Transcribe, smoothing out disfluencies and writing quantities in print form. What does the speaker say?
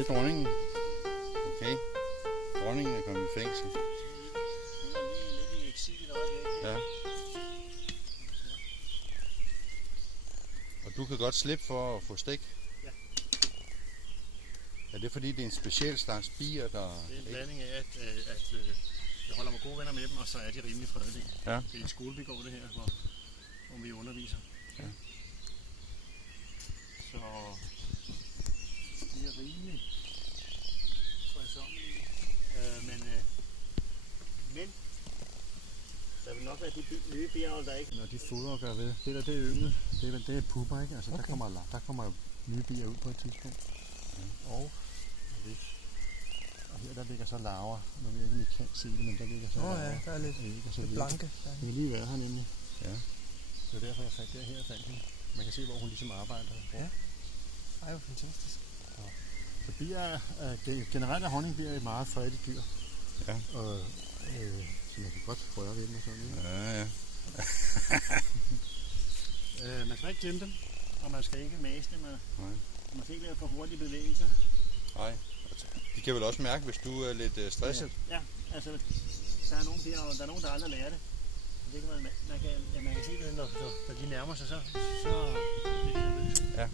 Det er dronningen. Okay. Dronningen er kommet i fængsel. Hun er lige lidt i eksil et øjeblik. Ja. Og du kan godt slippe for at få stik? Ja. Er det fordi, det er en speciel slags bier, der... Det er en blanding af, at jeg holder mig gode venner med dem, og så er de rimelig fredelige. Ja. Det er en skolebegård det her, hvor vi underviser. Ja. Så de er rimelig fredsommelige. Men der vil nok være de nye biavl, der ikke... Når de fodrer gør ved, det er yngel, det er pupper, ikke? Altså, okay. der kommer nye bier ud på et tidspunkt. Ja. Og her der ligger så larver. Nu ved jeg ikke, om I kan se det, men der ligger så larver. Ja, der er lidt blanke. Det har lige været her nemlig. Ja. Det er derfor, jeg fandt det her. Man kan se, hvor hun ligesom arbejder. Ja. Ej, hvor fantastisk. Så bier, generelt er honningbier et meget fredeligt dyr. Ja. Og så man kan godt røre ved dem og sådan noget. Ja, ja. Man skal ikke glemme dem, og man skal ikke mase dem. Nej. Man skal ikke lave for hurtige bevægelser. Nej. De kan vel også mærke, hvis du er lidt stresset? Ja, altså der er nogle biavl, der er nogen, der aldrig lærer det. Og det kan man kan se det, når de nærmer sig, så bliver de nervøse. Ja.